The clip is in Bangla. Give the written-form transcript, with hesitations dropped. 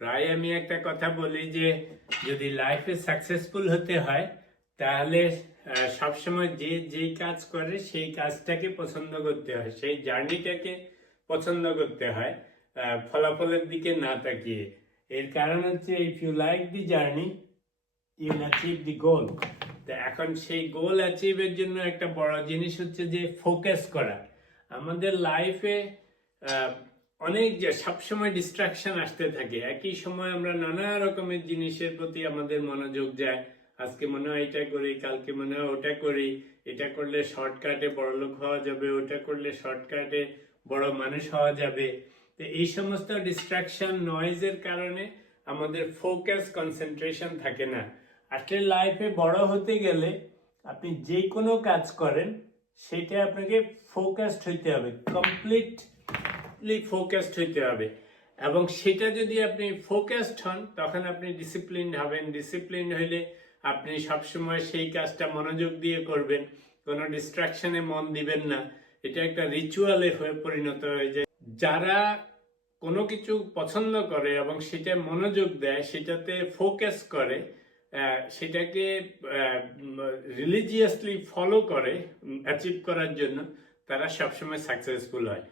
প্রায় আমি একটা কথা বলি যে যদি লাইফে সাকসেসফুল হতে হয় তাহলে সবসময় যে যেই কাজ করে সেই কাজটাকে পছন্দ করতে হয়, সেই জার্নিটাকে পছন্দ করতে হয়, ফলাফলের দিকে না তাকিয়ে। এর কারণ হচ্ছে if you like the journey you will achieve the goal. তো এখন সেই গোল অ্যাচিভের জন্য একটা বড় জিনিস হচ্ছে যে ফোকাস করা। আমাদের লাইফে অনেক যে সবসময় ডিস্ট্রাকশন আসতে থাকে, একই সময় আমরা নানা রকমের জিনিসের প্রতি আমাদের মনোযোগ যায়। আজকে মনে হয় এটা করি, কালকে মনে হয় ওটা করি, এটা করলে শর্টকাটে বড়লোক হওয়া যাবে, ওটা করলে শর্টকাটে বড় মানুষ হওয়া যাবে। তো এই সমস্ত ডিস্ট্রাকশন নয়েজের কারণে আমাদের ফোকাস কনসেন্ট্রেশন থাকে না। আসলে লাইফে বড় হতে গেলে আপনি যে কোনো কাজ করেন সেটা আপনাকে ফোকাসড হইতে হবে, কমপ্লিটলি ফোকাসড হইতে হবে। এবং সেটা যদি আপনি ফোকাসড হন তখন আপনি ডিসিপ্লিনড হবেন। ডিসিপ্লিনড হইলে আপনি সবসময় সেই কাজটা মনোযোগ দিয়ে করবেন, কোনো ডিস্ট্রাকশনে মন দিবেন না। এটা একটা রিচুয়ালে হয়ে পরিণত হয়ে যায়। যারা কোনো কিছু পছন্দ করে এবং সেটা মনোযোগ দেয়, সেটাতে ফোকাস করে, সেটাকে রিলিজিয়াসলি ফলো করে অ্যাচিভ করার জন্য, তারা সবসময় সাকসেসফুল হয়।